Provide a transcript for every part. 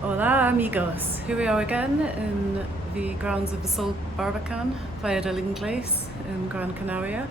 Hola amigos, here we are again in the grounds of the Sol Barbacan, Playa del Inglés in Gran Canaria,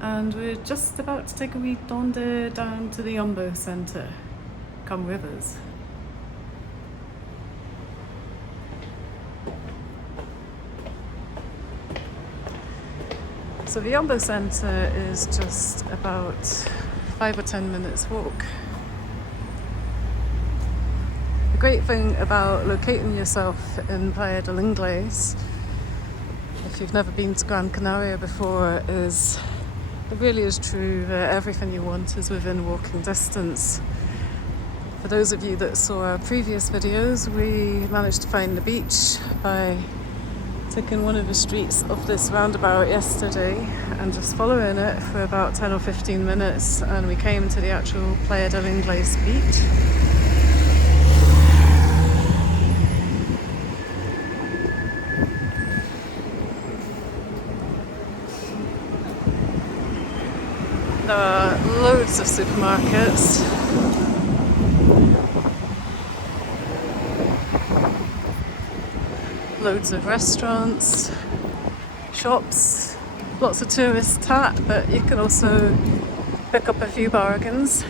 and we're just about to take a wee donde down to the Yumbo Centre. Come with us. So the Yumbo Centre is just about 5 or 10 minutes walk. The great thing about locating yourself in Playa del Inglés, if you've never been to Gran Canaria before, is it really is true that everything you want is within walking distance. For those of you that saw our previous videos, we managed to find the beach by taking one of the streets of this roundabout yesterday and just following it for about 10 or 15 minutes, and we came to the actual Playa del Inglés beach. There are loads of supermarkets. Loads of restaurants, shops, lots of tourist tat, but you can also pick up a few bargains.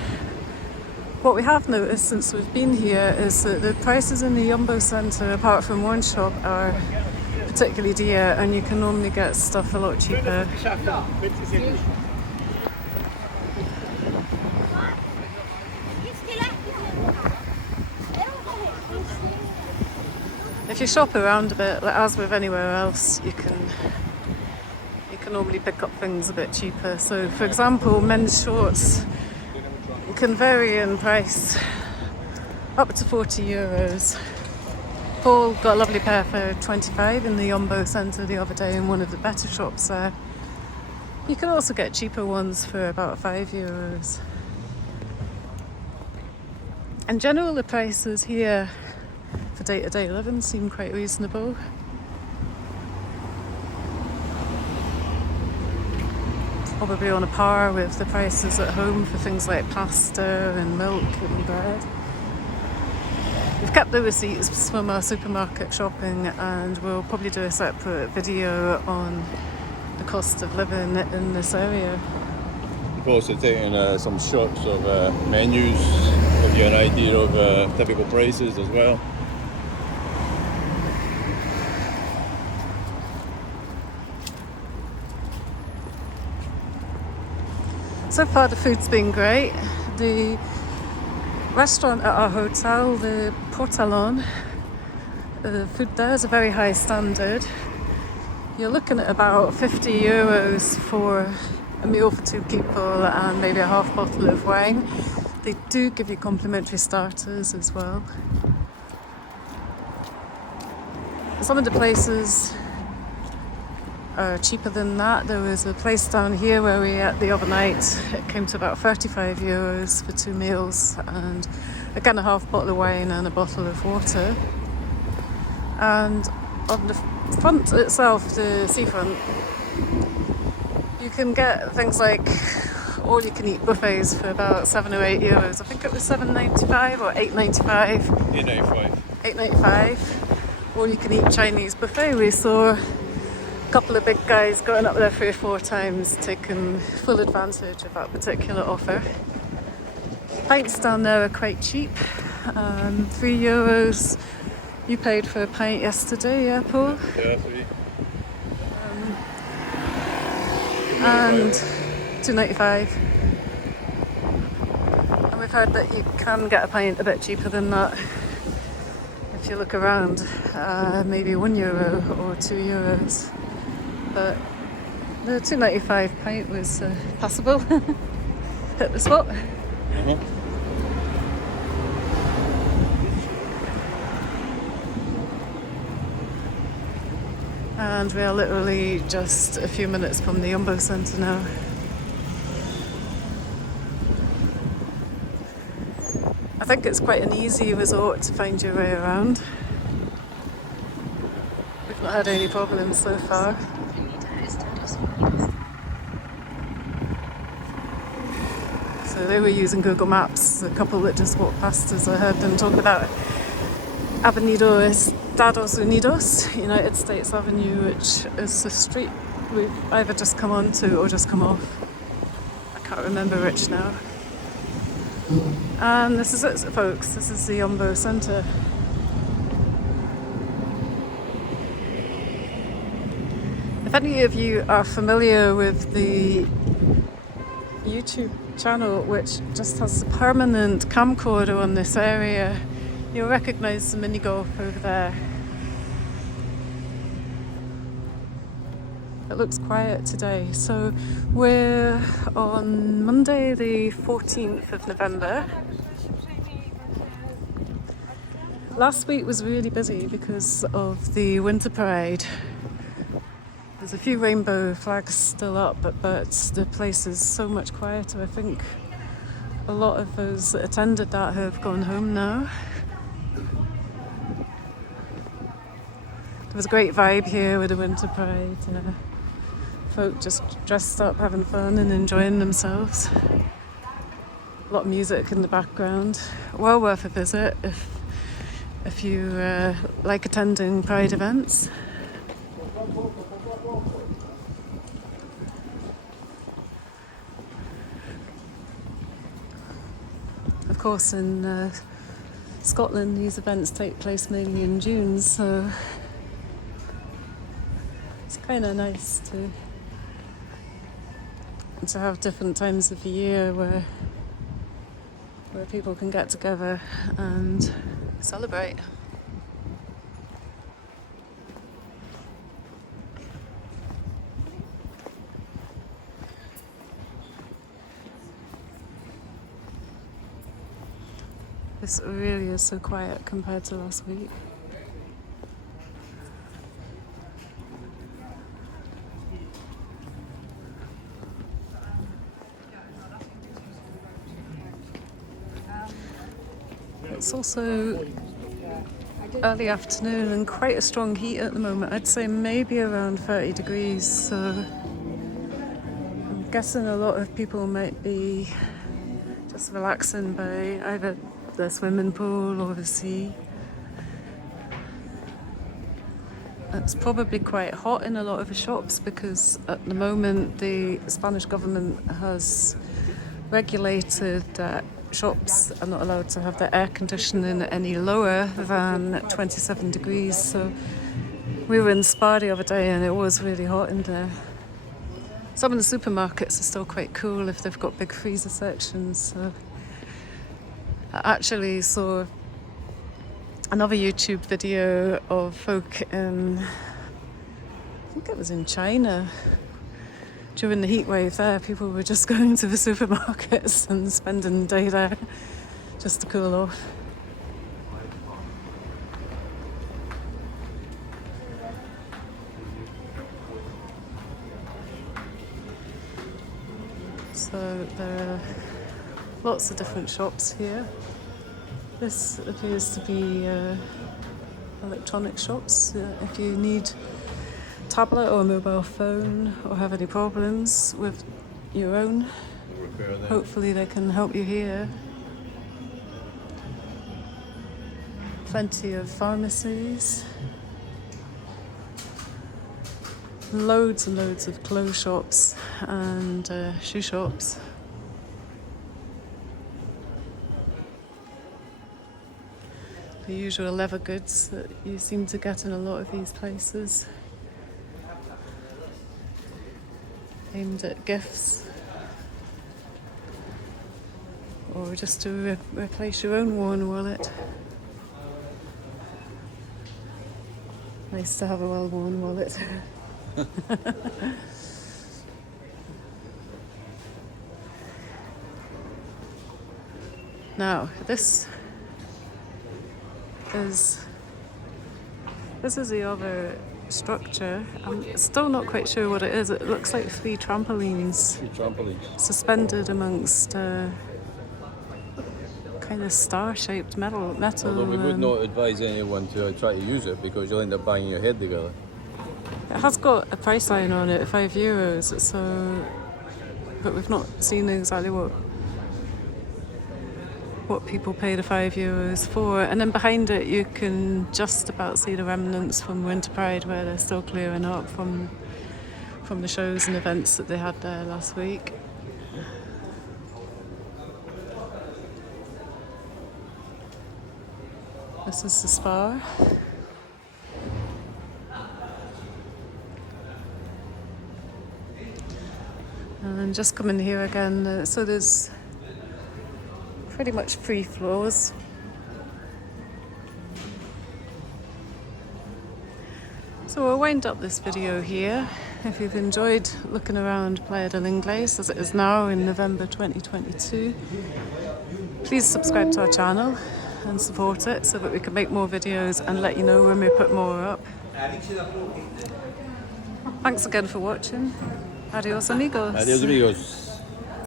What we have noticed since we've been here is that the prices in the Yumbo Centre, apart from one shop, are particularly dear, and you can normally get stuff a lot cheaper. If you shop around a bit, like as with anywhere else, you can normally pick up things a bit cheaper. So, for example, men's shorts can vary in price up to €40. Paul got a lovely pair for 25 in the Yumbo Centre the other day in one of the better shops there. You can also get cheaper ones for about €5. In general, the prices here for day-to-day living seem quite reasonable. Probably on a par with the prices at home for things like pasta and milk and bread. We've kept the receipts from our supermarket shopping, and we'll probably do a separate video on the cost of living in this area. We've also taken some shots of menus, give you an idea of typical prices as well. So far the food's been great. The restaurant at our hotel, the Portalon, the food there is a very high standard. You're looking at about €50 for a meal for two people and maybe a half bottle of wine. They do give you complimentary starters as well. Some of the places are cheaper than that. There was a place down here where we ate the other night. It came to about €35 for two meals, and again a half bottle of wine and a bottle of water. And on the front itself, the seafront, you can get things like all you can eat buffets for about €7 or €8. I think it was $7.95 or $8.95. $8.95. All you can eat Chinese buffet. We saw a couple of big guys going up there 3 or 4 times, taking full advantage of that particular offer. Pints down there are quite cheap, €3. You paid for a pint yesterday, yeah, Paul? Yeah, 3. And $2.95. And we've heard that you can get a pint a bit cheaper than that if you look around, maybe €1 or €2. But the $2.95 pint was passable. Hit the spot. And we are literally just a few minutes from the Yumbo Centre now. I think it's quite an easy resort to find your way around. We've not had any problems so far. So they were using Google Maps, a couple that just walked past us. I heard them talk about Avenida Estados Unidos, United States Avenue, which is the street we've either just come onto or just come off. I can't remember which now. And this is it, folks. This is the Yumbo Centre. If any of you are familiar with the YouTube channel, which just has a permanent camcorder on this area, you'll recognise the minigolf over there. It looks quiet today. So we're on Monday the 14th of November. Last week was really busy because of the winter parade. There's a few rainbow flags still up, but the place is so much quieter. I think a lot of those that attended that have gone home now. There was a great vibe here with the winter parade. Folk just dressed up, having fun and enjoying themselves. A lot of music in the background. Well worth a visit if you like attending pride events. Of course, in Scotland, these events take place mainly in June, so it's kind of nice to have different times of the year where people can get together and celebrate. This really is so quiet compared to last week. It's also early afternoon and quite a strong heat at the moment. I'd say maybe around 30 degrees. So I'm guessing a lot of people might be just relaxing by either the swimming pool or the sea. It's probably quite hot in a lot of the shops because at the moment the Spanish government has regulated that shops are not allowed to have their air conditioning any lower than 27 degrees. So we were in Spa the other day and it was really hot in there. Some of the supermarkets are still quite cool if they've got big freezer sections. So I actually saw another YouTube video of folk in, I think it was in China. During the heat wave there, people were just going to the supermarkets and spending the day there just to cool off. So there are lots of different shops here. This appears to be electronic shops. If you need tablet or mobile phone or have any problems with your own, hopefully they can help you here. Plenty of pharmacies. Loads and loads of clothes shops and shoe shops. The usual leather goods that you seem to get in a lot of these places. Aimed at gifts or just to replace your own worn wallet. Nice to have a well-worn wallet. Now, this is the other structure. I'm still not quite sure what it is. It looks like three trampolines. Suspended amongst kind of star-shaped metal. Although we would not advise anyone to try to use it because you'll end up banging your head together. It has got a price sign on it, €5. So, but we've not seen exactly what what people pay the €5 for. And then behind it you can just about see the remnants from Winter Pride, where they're still clearing up from the shows and events that they had there last week. This is the spa. And just come in here again, so there's pretty much 3 floors. So we'll wind up this video here. If you've enjoyed looking around Playa del Inglés as it is now in November 2022, please subscribe to our channel and support it so that we can make more videos and let you know when we put more up. Thanks again for watching. Adios amigos. Adios amigos.